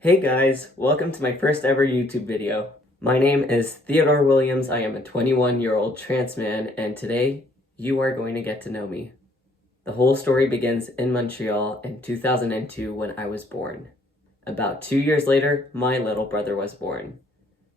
Hey guys, welcome to my first ever YouTube video. My name is Theodore Williams. I am a 21-year-old trans man, and today you are going to get to know me. The whole story begins in Montreal in 2002 when I was born. About 2 years later, my little brother was born.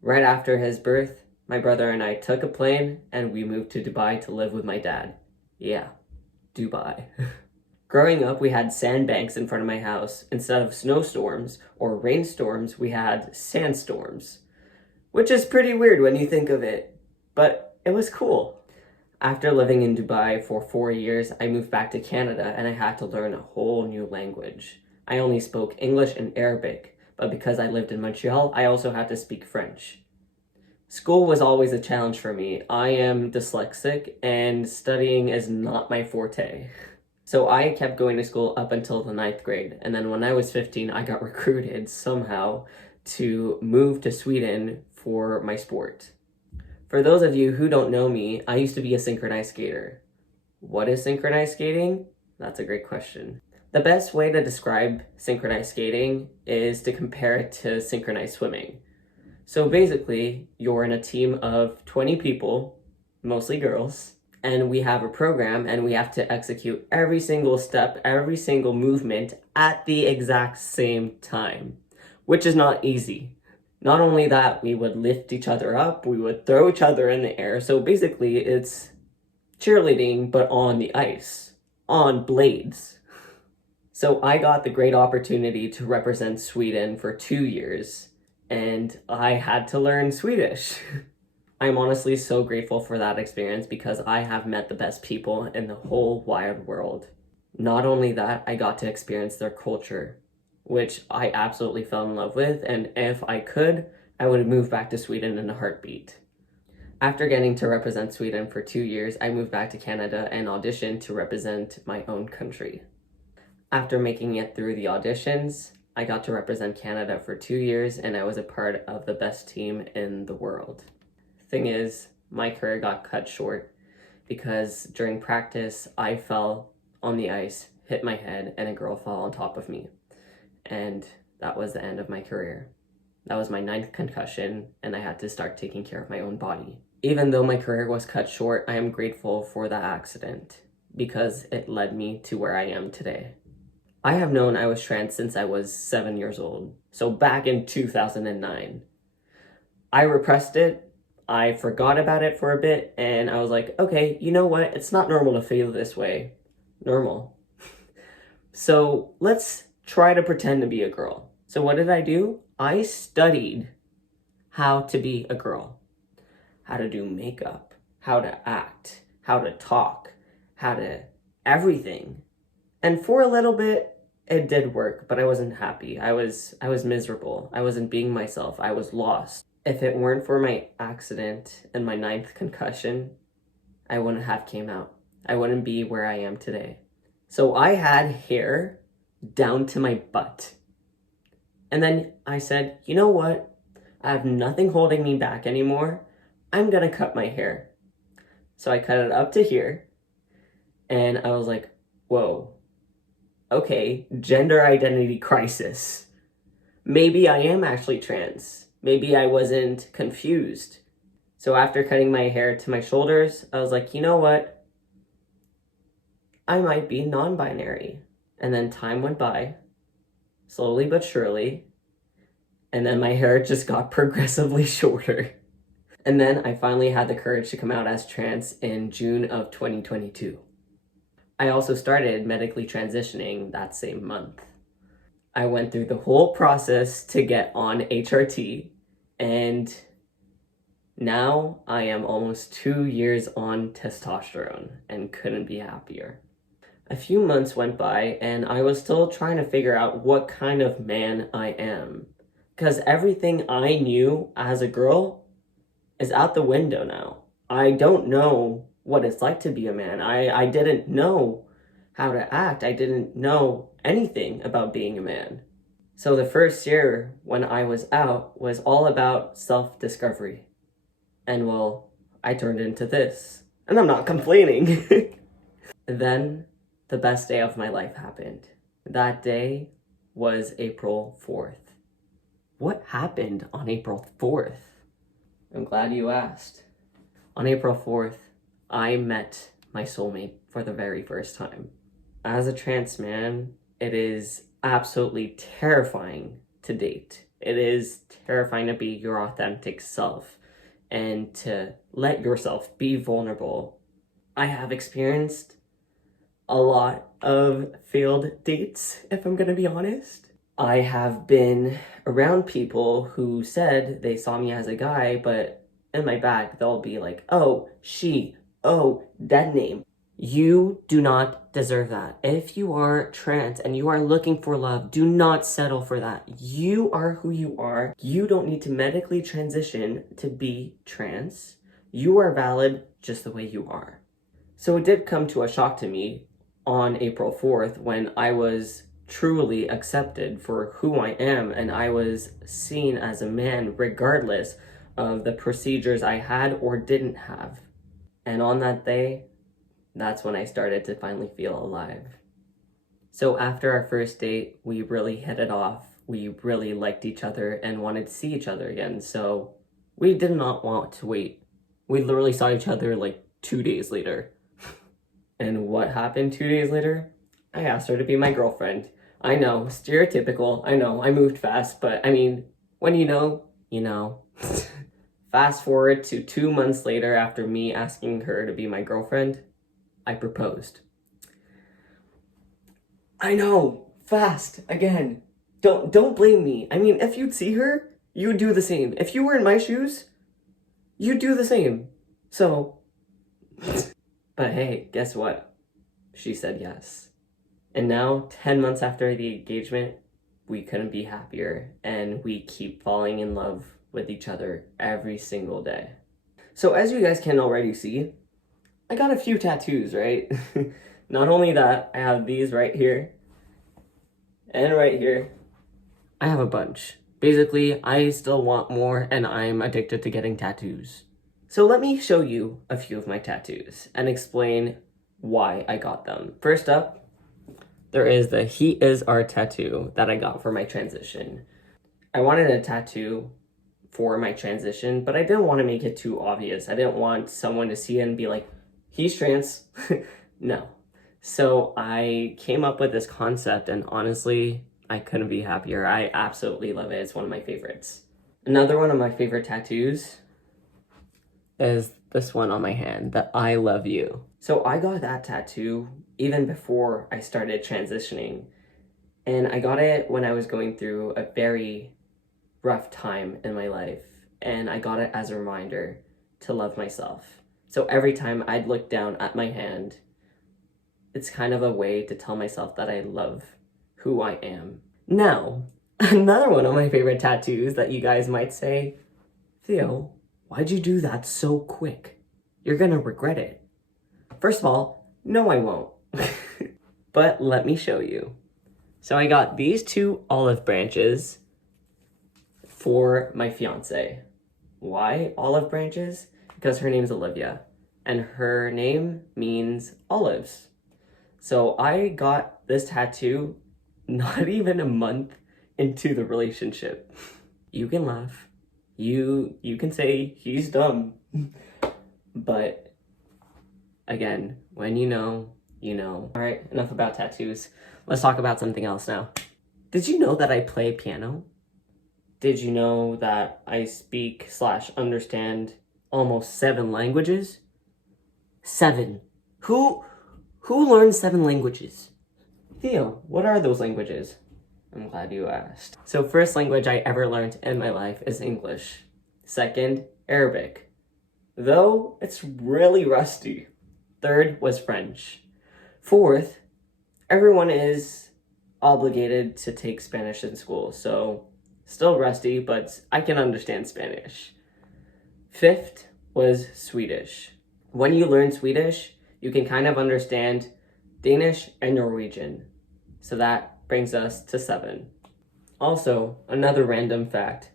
Right after his birth, my brother and I took a plane and we moved to Dubai to live with my dad. Yeah, Dubai. Growing up, we had sandbanks in front of my house. Instead of snowstorms or rainstorms, we had sandstorms. Which is pretty weird when you think of it, but it was cool. After living in Dubai for 4 years, I moved back to Canada and I had to learn a whole new language. I only spoke English and Arabic, but because I lived in Montreal, I also had to speak French. School was always a challenge for me. I am dyslexic and studying is not my forte. So I kept going to school up until the 9th grade, and then when I was 15, I got recruited somehow to move to Sweden for my sport. For those of you who don't know me, I used to be a synchronized skater. What is synchronized skating? That's a great question. The best way to describe synchronized skating is to compare it to synchronized swimming. So basically, you're in a team of 20 people, mostly girls, and we have a program and we have to execute every single step, every single movement at the exact same time, which is not easy. Not only that, we would lift each other up, we would throw each other in the air. So basically it's cheerleading, but on the ice, on blades. So I got the great opportunity to represent Sweden for 2 years, and I had to learn Swedish. I'm honestly so grateful for that experience because I have met the best people in the whole wide world. Not only that, I got to experience their culture, which I absolutely fell in love with, and if I could, I would move back to Sweden in a heartbeat. After getting to represent Sweden for 2 years, I moved back to Canada and auditioned to represent my own country. After making it through the auditions, I got to represent Canada for 2 years and I was a part of the best team in the world. Thing is, my career got cut short because during practice, I fell on the ice, hit my head, and a girl fell on top of me. And that was the end of my career. That was my 9th concussion, and I had to start taking care of my own body. Even though my career was cut short, I am grateful for that accident because it led me to where I am today. I have known I was trans since I was 7 years old, so back in 2009. I repressed it. I forgot about it for a bit, and I was like, okay, you know what? It's not normal to feel this way. Normal. So let's try to pretend to be a girl. So what did I do? I studied how to be a girl. How to do makeup, how to act, how to talk, how to everything. And for a little bit, it did work, but I wasn't happy. I was miserable. I wasn't being myself. I was lost. If it weren't for my accident and my 9th concussion, I wouldn't have came out. I wouldn't be where I am today. So I had hair down to my butt. And then I said, you know what? I have nothing holding me back anymore. I'm gonna cut my hair. So I cut it up to here. And I was like, whoa. Okay, gender identity crisis. Maybe I am actually trans. Maybe I wasn't confused. So after cutting my hair to my shoulders, I was like, you know what? I might be non-binary. And then time went by, slowly but surely, and then my hair just got progressively shorter. And then I finally had the courage to come out as trans in June of 2022. I also started medically transitioning that same month. I went through the whole process to get on HRT, and now I am almost 2 years on testosterone and couldn't be happier. A few months went by and I was still trying to figure out what kind of man I am, because everything I knew as a girl is out the window now. I don't know what it's like to be a man. I didn't know how to act. I didn't know anything about being a man. So the first year when I was out was all about self-discovery. And well, I turned into this. And I'm not complaining. Then the best day of my life happened. That day was April 4th. What happened on April 4th? I'm glad you asked. On April 4th, I met my soulmate for the very first time. As a trans man, it is absolutely terrifying to date. It is terrifying to be your authentic self and to let yourself be vulnerable. I have experienced a lot of failed dates, if I'm gonna be honest. I have been around people who said they saw me as a guy, but in my back, they'll be like, oh, she, oh, that name. You do not deserve that. If you are trans and you are looking for love, do not settle for that. You are who you are. You don't need to medically transition to be trans. You are valid just the way you are. So it did come to a shock to me on April 4th when I was truly accepted for who I am and I was seen as a man regardless of the procedures I had or didn't have. And on that day, that's when I started to finally feel alive. So after our first date, we really hit it off. We really liked each other and wanted to see each other again. So we did not want to wait. We literally saw each other like 2 days later. And what happened 2 days later? I asked her to be my girlfriend. I know, stereotypical. I know, I moved fast, but I mean, when you know, you know. Fast forward to 2 months later after me asking her to be my girlfriend, I proposed. I know, fast, again. Don't blame me. I mean, if you'd see her, you'd do the same. If you were in my shoes, you'd do the same. So, but hey, guess what? She said yes. And now, 10 months after the engagement, we couldn't be happier, and we keep falling in love with each other every single day. So as you guys can already see, I got a few tattoos, right? Not only that, I have these right here and right here. I have a bunch. Basically, I still want more and I'm addicted to getting tattoos. So let me show you a few of my tattoos and explain why I got them. First up, there is the He Is Our tattoo that I got for my transition. I wanted a tattoo for my transition, but I didn't want to make it too obvious. I didn't want someone to see it and be like, he's trans. No. So I came up with this concept and honestly, I couldn't be happier. I absolutely love it. It's one of my favorites. Another one of my favorite tattoos is this one on my hand, the I love you. So I got that tattoo even before I started transitioning. And I got it when I was going through a very rough time in my life. And I got it as a reminder to love myself. So every time I'd look down at my hand, it's kind of a way to tell myself that I love who I am. Now, another one of my favorite tattoos that you guys might say, Theo, why'd you do that so quick? You're gonna regret it. First of all, no I won't. But let me show you. So I got these 2 olive branches for my fiance. Why olive branches? Because her name's Olivia, and her name means olives. So I got this tattoo not even a month into the relationship. You can laugh. You can say he's dumb. But again, when you know, you know. All right, enough about tattoos. Let's talk about something else now. Did you know that I play piano? Did you know that I speak/understand almost 7 languages? 7. Who learns 7 languages? Theo, what are those languages? I'm glad you asked. So first language I ever learned in my life is English. Second, Arabic. Though it's really rusty. Third was French. Fourth, everyone is obligated to take Spanish in school, so still rusty, but I can understand Spanish. Fifth was Swedish. When you learn Swedish, you can kind of understand Danish and Norwegian. So that brings us to 7. Also, another random fact.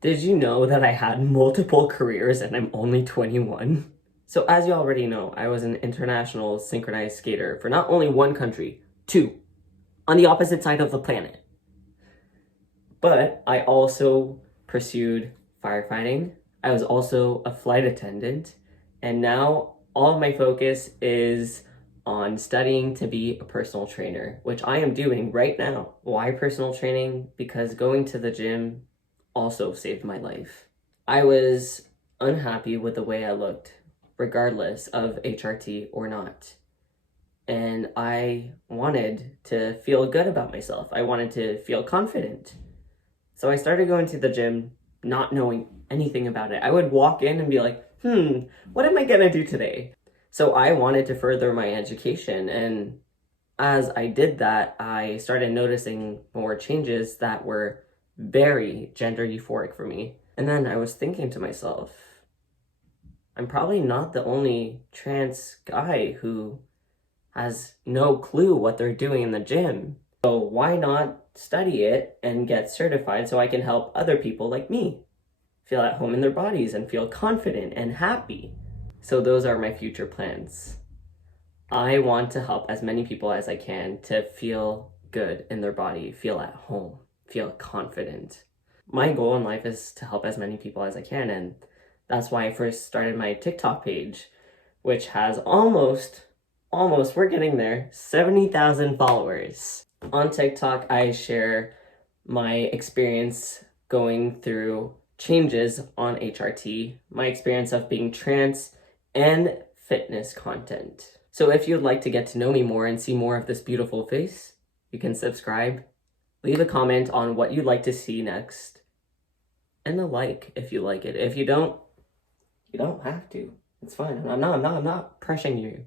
Did you know that I had multiple careers and I'm only 21? So as you already know, I was an international synchronized skater for not only 1 country, 2, on the opposite side of the planet. But I also pursued firefighting. I was also a flight attendant. And now all of my focus is on studying to be a personal trainer, which I am doing right now. Why personal training? Because going to the gym also saved my life. I was unhappy with the way I looked, regardless of HRT or not. And I wanted to feel good about myself. I wanted to feel confident. So I started going to the gym not knowing anything about it. I would walk in and be like, what am I gonna do today? So I wanted to further my education, and as I did that, I started noticing more changes that were very gender euphoric for me. And then I was thinking to myself, I'm probably not the only trans guy who has no clue what they're doing in the gym. So why not study it and get certified so I can help other people like me feel at home in their bodies and feel confident and happy? So those are my future plans. I want to help as many people as I can to feel good in their body, feel at home, feel confident. My goal in life is to help as many people as I can, and that's why I first started my TikTok page, which has almost, we're getting there, 70,000 followers. On TikTok, I share my experience going through changes on HRT, my experience of being trans, and fitness content. So if you'd like to get to know me more and see more of this beautiful face, you can subscribe, leave a comment on what you'd like to see next, and a like if you like it. If you don't, you don't have to. It's fine. I'm not pressuring you.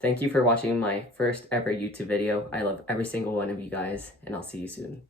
Thank you for watching my first ever YouTube video. I love every single one of you guys, and I'll see you soon.